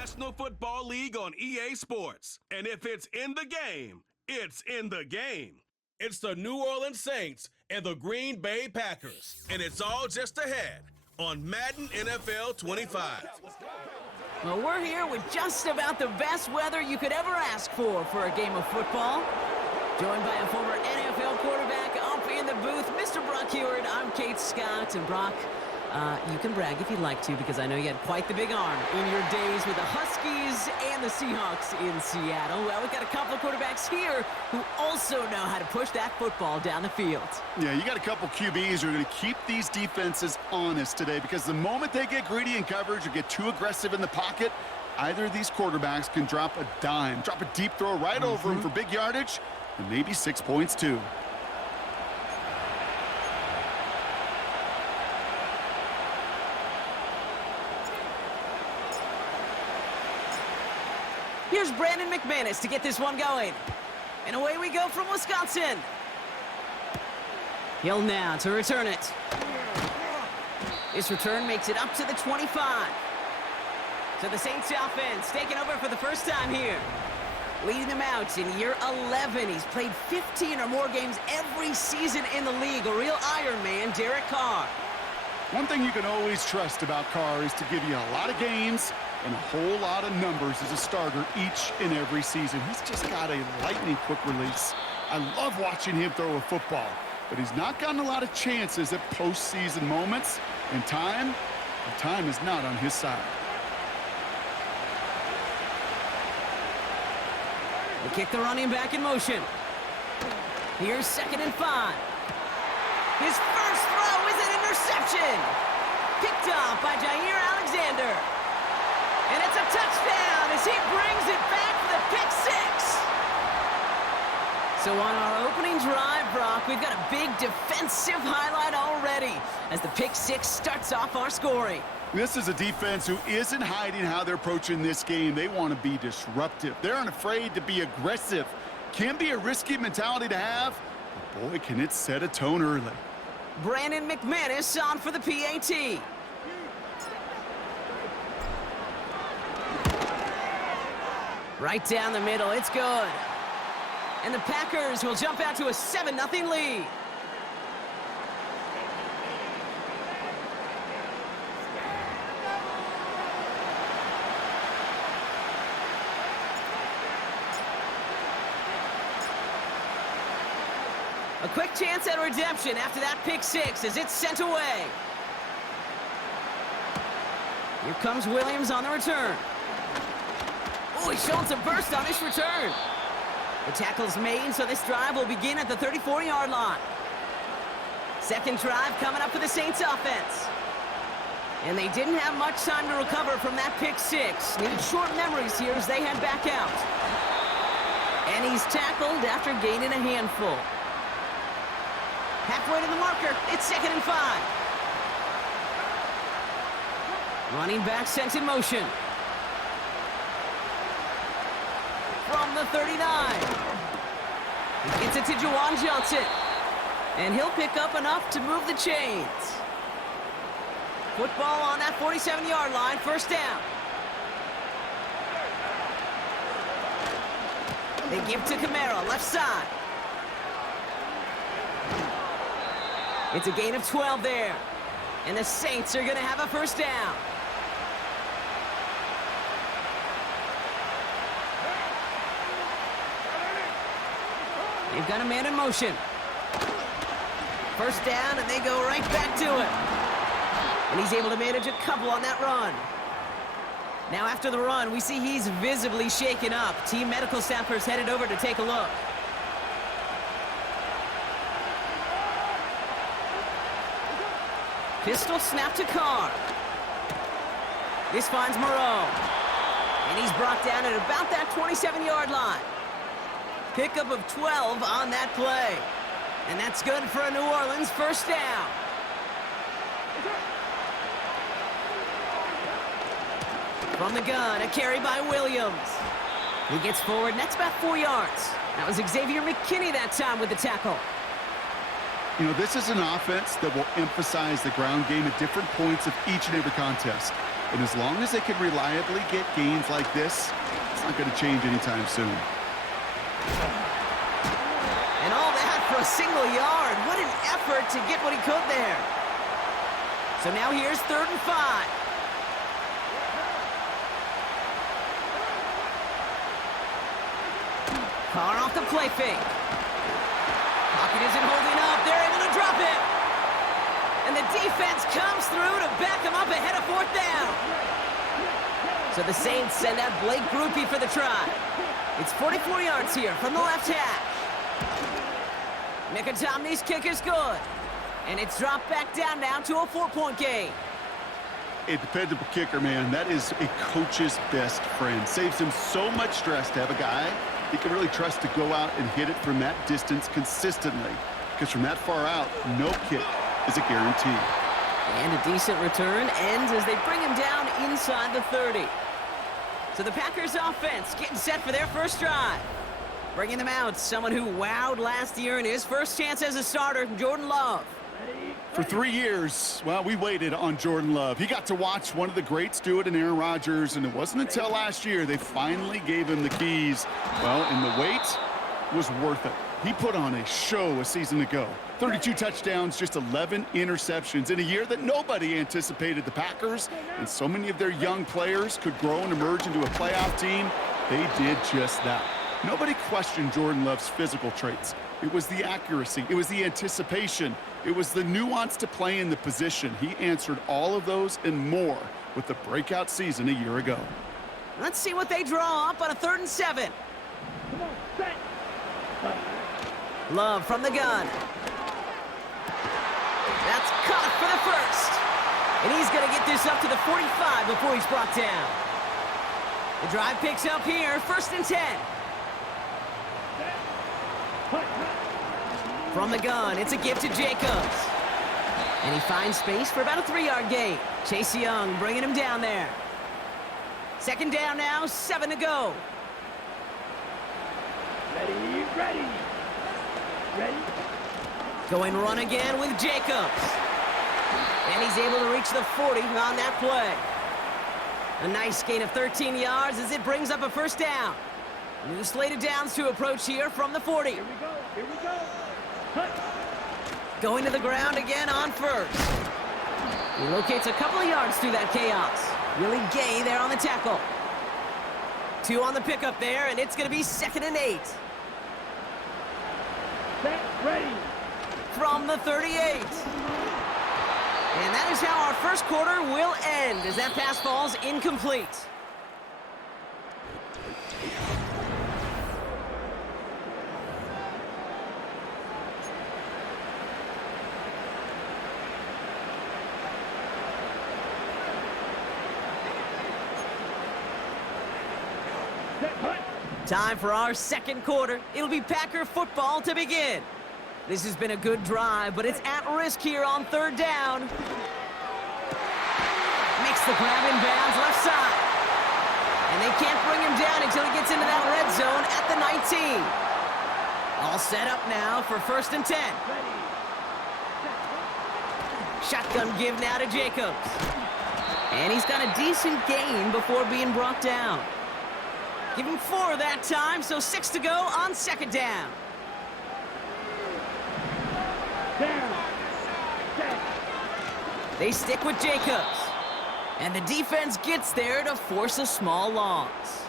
National Football League on EA Sports. And if it's in the game, it's in the game. It's the New Orleans Saints and the Green Bay Packers. And it's all just ahead on Madden NFL 25. Well, we're here with just about the best weather you could ever ask for a game of football. Joined by a former NFL quarterback up in the booth, Mr. Brock Heward. I'm Kate Scott, and Brock, you can brag if you'd like to, because I know you had quite the big arm in your days with the Huskies and the Seahawks in Seattle. Well, we've got a couple of quarterbacks here who also know how to push that football down the field. Yeah, you got a couple QBs who are going to keep these defenses honest today, because the moment they get greedy in coverage or get too aggressive in the pocket, either of these quarterbacks can drop a dime, drop a deep throw right over them for big yardage, and maybe 6 points too. Here's Brandon McManus to get this one going. And away we go from Wisconsin. Hill now to return it. This return makes it up to the 25. So the Saints offense taking over for the first time here. Leading them out in year 11. He's played 15 or more games every season in the league. A real Iron Man, Derek Carr. One thing you can always trust about Carr is to give you a lot of games and a whole lot of numbers as a starter each and every season. He's just got a lightning quick release. I love watching him throw a football, but he's not gotten a lot of chances at postseason moments, and time is not on his side. They kick the running back in motion. Here's 2nd and 5. His first throw is an interception. Picked off by Jair Alexander. And it's a touchdown as he brings it back for the pick six. So on our opening drive, Brock, we've got a big defensive highlight already as the pick six starts off our scoring. This is a defense who isn't hiding how they're approaching this game. They want to be disruptive. They're unafraid to be aggressive. Can be a risky mentality to have, but boy, can it set a tone early. Brandon McManus on for the PAT. Right down the middle, it's good. And the Packers will jump out to a 7-0 lead. A quick chance at redemption after that pick six as it's sent away. Here comes Williams on the return. Oh, he's showing some burst on this return. The tackle's made, so this drive will begin at the 34-yard line. Second drive coming up for the Saints offense. And they didn't have much time to recover from that pick six. Needed short memories here as they head back out. And he's tackled after gaining a handful. Halfway to the marker, it's 2nd and 5. Running back sent in motion. From the 39. He gets it to Juwan Johnson. And he'll pick up enough to move the chains. Football on that 47-yard line, first down. They give to Kamara, left side. It's a gain of 12 there. And the Saints are going to have a first down. They've got a man in motion. First down, and they go right back to it. And he's able to manage a couple on that run. Now after the run, we see he's visibly shaken up. Team medical staffers headed over to take a look. Pistol snap to Carr. This finds Moreau. And he's brought down at about that 27-yard line. Pickup of 12 on that play. And that's good for a New Orleans first down. From the gun, a carry by Williams. He gets forward, and that's about 4 yards. That was Xavier McKinney that time with the tackle. You know, this is an offense that will emphasize the ground game at different points of each and every contest. And as long as they can reliably get gains like this, it's not going to change anytime soon. And all that for a single yard. What an effort to get what he could there. So now here's 3rd and 5. Carr off the play fake. Pocket isn't holding up. They're able to drop it. And the defense comes through to back him up ahead of 4th down. So the Saints send out Blake Grupe for the try. It's 44 yards here from the left hash. Mickey kick is good. And it's dropped back down now to a 4-point game. A dependable kicker, man. That is a coach's best friend. Saves him so much stress to have a guy he can really trust to go out and hit it from that distance consistently. Because from that far out, no kick is a guarantee. And a decent return ends as they bring him down inside the 30. So the Packers offense getting set for their first drive. Bringing them out, someone who wowed last year in his first chance as a starter, Jordan Love. For 3 years, well, we waited on Jordan Love. He got to watch one of the greats do it in Aaron Rodgers, and it wasn't until last year they finally gave him the keys. Well, and the wait was worth it. He put on a show a season ago. 32 touchdowns, just 11 interceptions in a year that nobody anticipated the Packers, and so many of their young players could grow and emerge into a playoff team. They did just that. Nobody questioned Jordan Love's physical traits. It was the accuracy. It was the anticipation. It was the nuance to play in the position. He answered all of those and more with the breakout season a year ago. Let's see what they draw up on a 3rd and 7. Love from the gun. That's caught for the first. And he's going to get this up to the 45 before he's brought down. The drive picks up here, 1st and 10. From the gun, it's a give to Jacobs. And he finds space for about a 3-yard gain. Chase Young bringing him down there. 2nd down now, 7 to go. Ready. Going run again with Jacobs. And he's able to reach the 40 on that play. A nice gain of 13 yards as it brings up a 1st down. New slate of downs to approach here from the 40. Here we go. Going to the ground again on 1st. He locates a couple of yards through that chaos. Really gay there on the tackle. 2 on the pickup there, and it's going to be 2nd and 8. Set, ready. From the 38. And that is how our first quarter will end as that pass falls incomplete. Time for our 2nd quarter. It'll be Packer football to begin. This has been a good drive, but it's at risk here on 3rd down. Makes the grab in bounds left side. And they can't bring him down until he gets into that red zone at the 19. All set up now for 1st and 10. Shotgun give now to Jacobs. And he's got a decent gain before being brought down. Give him 4 that time, so 6 to go on 2nd down. They stick with Jacobs. And the defense gets there to force a small loss.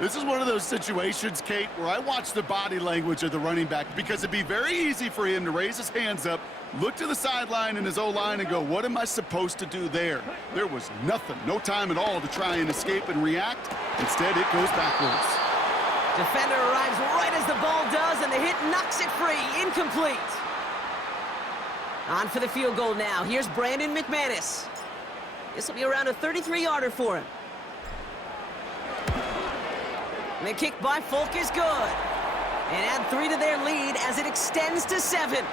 This is one of those situations, Kate, where I watch the body language of the running back because it'd be very easy for him to raise his hands up, look to the sideline in his O-line and go, what am I supposed to do there? There was nothing, no time at all to try and escape and react. Instead, it goes backwards. Defender arrives right as the ball does, and the hit knocks it free. Incomplete. On for the field goal now. Here's Brandon McManus. This will be around a 33-yarder for him. And the kick by Folk is good. And add 3 to their lead as it extends to 7.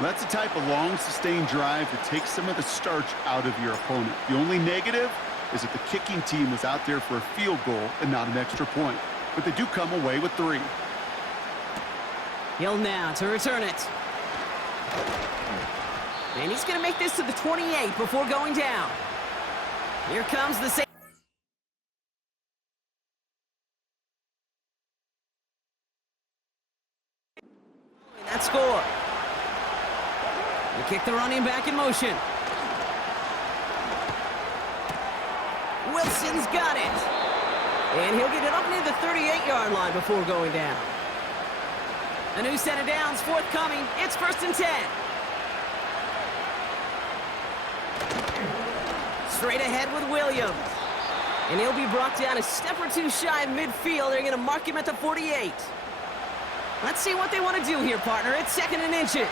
That's the type of long, sustained drive that takes some of the starch out of your opponent. The only negative is that the kicking team was out there for a field goal and not an extra point. But they do come away with 3. Hill now to return it. And he's going to make this to the 28 before going down. Here comes the Saints. That score. They kick the running back in motion. Wilson's got it. And he'll get it up near the 38-yard line before going down. A new set of downs forthcoming. It's 1st and 10. Straight ahead with Williams. And he'll be brought down a step or two shy of midfield. They're going to mark him at the 48. Let's see what they want to do here, partner. It's 2nd and inches.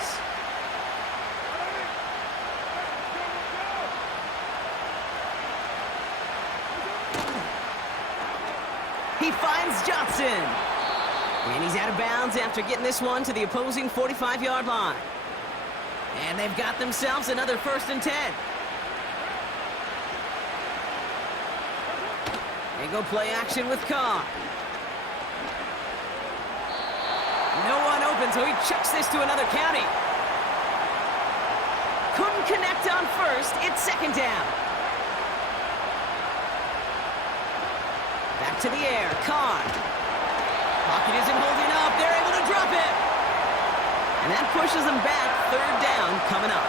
He finds Johnson. And he's out of bounds after getting this one to the opposing 45-yard line. And they've got themselves another 1st and 10. They go play action with Carr. No one open, so he chucks this to another county. Couldn't connect on 1st. It's 2nd down. Back to the air. Carr. Pocket isn't holding up. They're able to drop it. And that pushes them back. 3rd down coming up.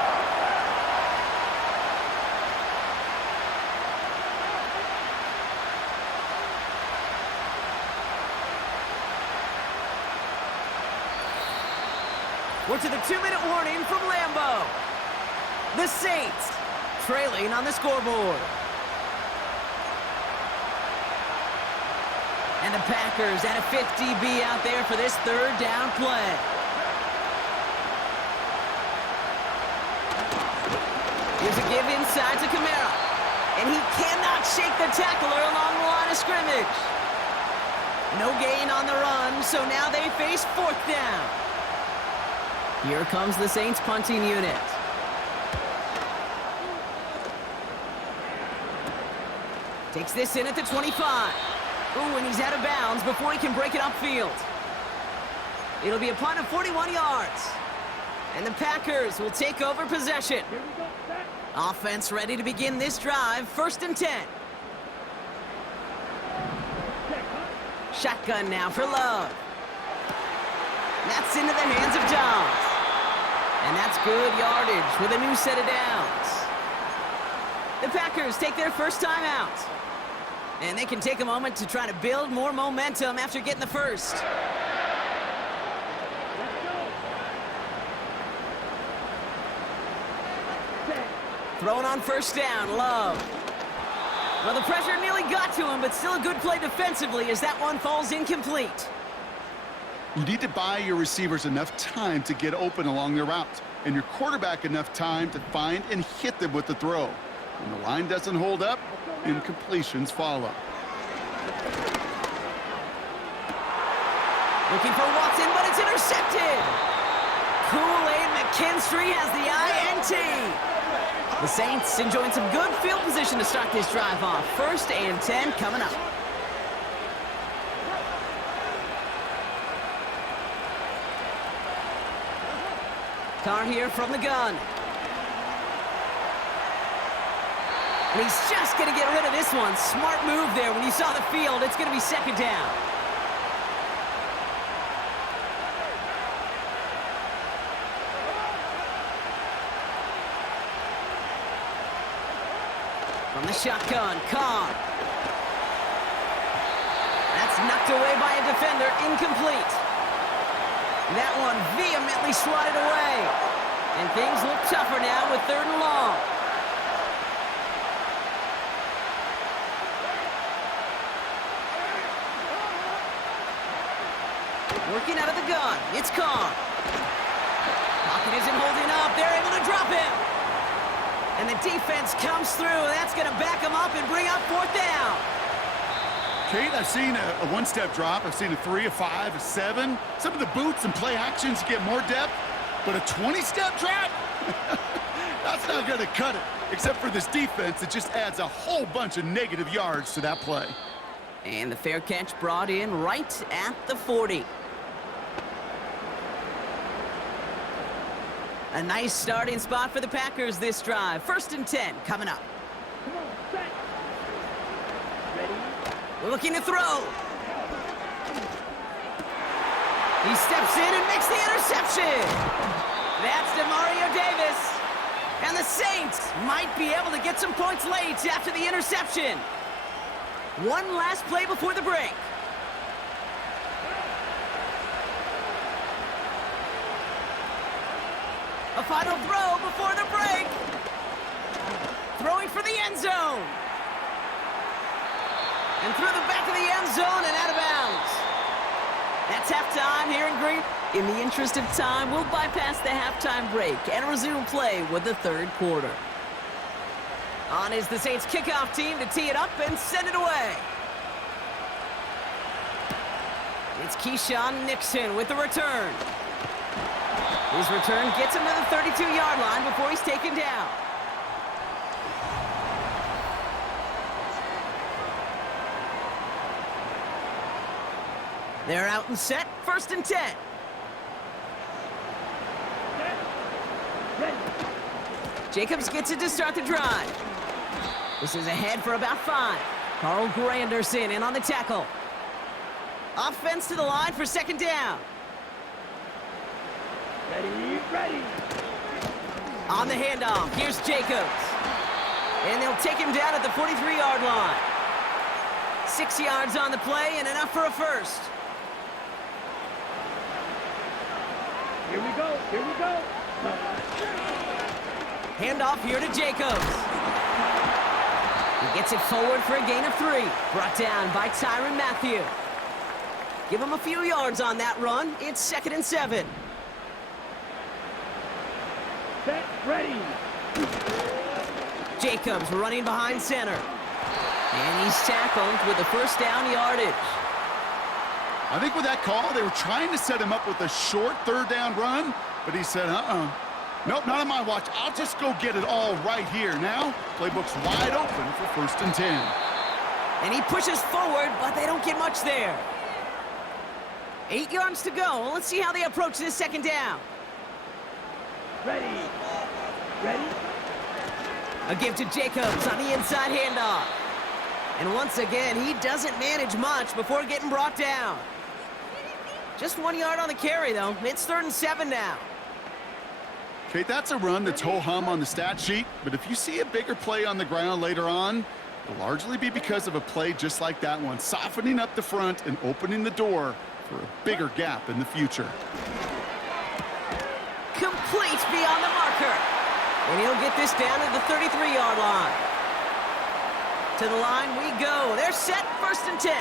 We're to the 2-minute warning from Lambeau. The Saints trailing on the scoreboard. And the Packers at a 50 DB out there for this 3rd down play. Here's a give inside to Kamara. And he cannot shake the tackler along the line of scrimmage. No gain on the run, so now they face 4th down. Here comes the Saints punting unit. Takes this in at the 25. Ooh, and he's out of bounds before he can break it upfield. It'll be a punt of 41 yards. And the Packers will take over possession. Offense ready to begin this drive. 1st and 10. Shotgun now for Love. That's into the hands of Jones. And that's good yardage with a new set of downs. The Packers take their first time out. And they can take a moment to try to build more momentum after getting the first. Throwing on 1st down, Love. Well, the pressure nearly got to him, but still a good play defensively as that one falls incomplete. You need to buy your receivers enough time to get open along their routes, and your quarterback enough time to find and hit them with the throw. When the line doesn't hold up, incompletions follow. Looking for Watson, but it's intercepted. Kool-Aid McKinstry has the INT. The Saints enjoying some good field position to start this drive off. 1st and 10 coming up. Carr here from the gun. And he's just going to get rid of this one. Smart move there when you saw the field. It's going to be 2nd down. From the shotgun, Carr. That's knocked away by a defender, incomplete. That one vehemently swatted away. And things look tougher now with 3rd and long. Working out of the gun, it's Carr. Pocket isn't holding up, they're able to drop him. And the defense comes through, that's gonna back him up and bring up 4th down. Kate, I've seen a one-step drop. I've seen a 3, a 5, a 7. Some of the boots and play actions get more depth, but a 20-step drop? That's not going to cut it. Except for this defense, it just adds a whole bunch of negative yards to that play. And the fair catch brought in right at the 40. A nice starting spot for the Packers this drive. 1st and 10 coming up. Come on, set. Ready? Looking to throw. He steps in and makes the interception. That's DeMario Davis. And the Saints might be able to get some points late after the interception. One last play before the break. A final throw before the break. Throwing for the end zone. And through the back of the end zone and out of bounds. That's halftime here in Green. In the interest of time, we'll bypass the halftime break and resume play with the third quarter. On is the Saints kickoff team to tee it up and send it away. It's Keyshawn Nixon with the return. His return gets him to the 32-yard line before he's taken down. They're out and set, 1st and 10. Set. Ready. Jacobs gets it to start the drive. This is ahead for about 5. Carl Granderson in on the tackle. Offense to the line for 2nd down. Ready, ready. On the handoff, here's Jacobs. And they'll take him down at the 43-yard line. 6 yards on the play and enough for a first. Here we go, here we go. Handoff here to Jacobs. He gets it forward for a gain of 3. Brought down by Tyrann Mathieu. Give him a few yards on that run. It's 2nd and 7. Set, ready. Jacobs running behind center. And he's tackled with the 1st down yardage. I think with that call, they were trying to set him up with a short 3rd down run, but he said, nope, not on my watch. I'll just go get it all right here. Now, playbook's wide open for 1st and 10. And he pushes forward, but they don't get much there. 8 yards to go. Let's see how they approach this 2nd down. Ready. Ready. A give to Jacobs on the inside handoff. And once again, he doesn't manage much before getting brought down. Just 1 yard on the carry, though. It's 3rd and 7 now. Okay, that's a run that's ho-hum on the stat sheet, but if you see a bigger play on the ground later on, it'll largely be because of a play just like that one, softening up the front and opening the door for a bigger gap in the future. Complete beyond the marker. And he'll get this down to the 33-yard line. To the line we go. They're set, 1st and 10.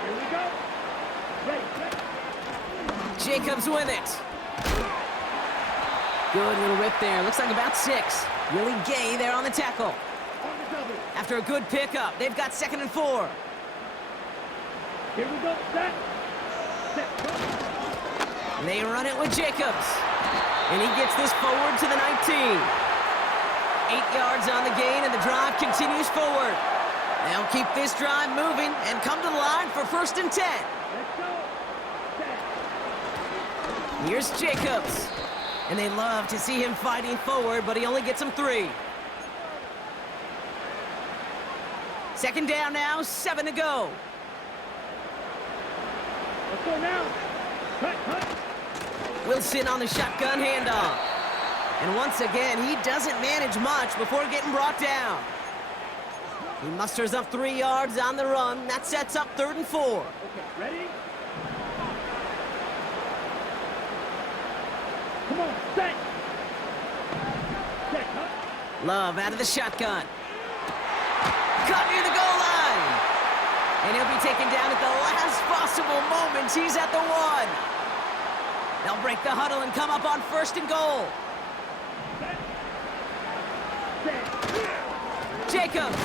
Here we go. Ready, ready. Jacobs with it. Good little rip there. Looks like about 6. Willie Gay there on the tackle. On the double. After a good pickup, they've got 2nd and 4. Here we go. Set. Set. Go. They run it with Jacobs. And he gets this forward to the 19. 8 yards on the gain, and the drive continues forward. They'll keep this drive moving and come to the line for 1st and 10. Let's go. Set. Here's Jacobs. And they love to see him fighting forward, but he only gets them 3. 2nd down now, 7 to go. Let's go now. Cut, cut. Wilson on the shotgun handoff. And once again, he doesn't manage much before getting brought down. He musters up 3 yards on the run. That sets up 3rd and 4. Okay, ready? Come on, set. Set, cut. Love out of the shotgun. Cut near the goal line. And he'll be taken down at the last possible moment. He's at the 1. They'll break the huddle and come up on 1st and goal. Set. Set. Jacobs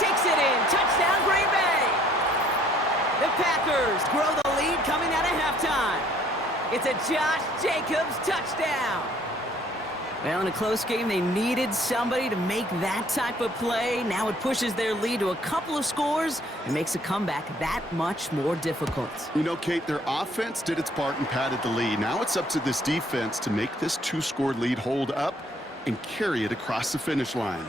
takes it in. Touchdown, Green Bay. The Packers grow the lead coming out of halftime. It's a Josh Jacobs touchdown. Well, in a close game, they needed somebody to make that type of play. Now it pushes their lead to a couple of scores and makes a comeback that much more difficult. You know, Kate, their offense did its part and padded the lead. Now it's up to this defense to make this 2-score lead hold up and carry it across the finish line.